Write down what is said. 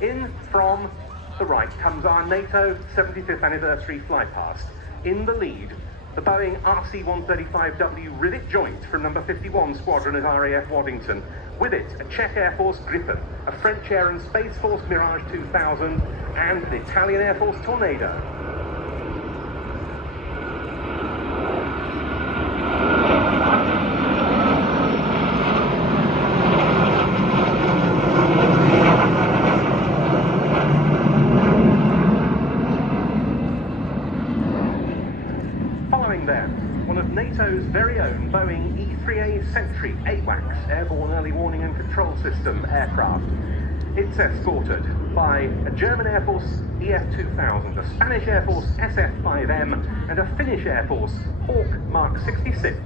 In from the right comes our NATO 75th anniversary flypast. In the lead, the Boeing RC-135W Rivet Joint from number 51 Squadron at RAF Waddington. With it, a Czech Air Force Gripen, a French Air and Space Force Mirage 2000, and an Italian Air Force Tornado. Following them, one of NATO's very own Boeing E-3A Sentry AWACS Airborne Early Warning and Control System aircraft. It's escorted by a German Air Force EF-2000, a Spanish Air Force SF-5M, and a Finnish Air Force Hawk Mark 66.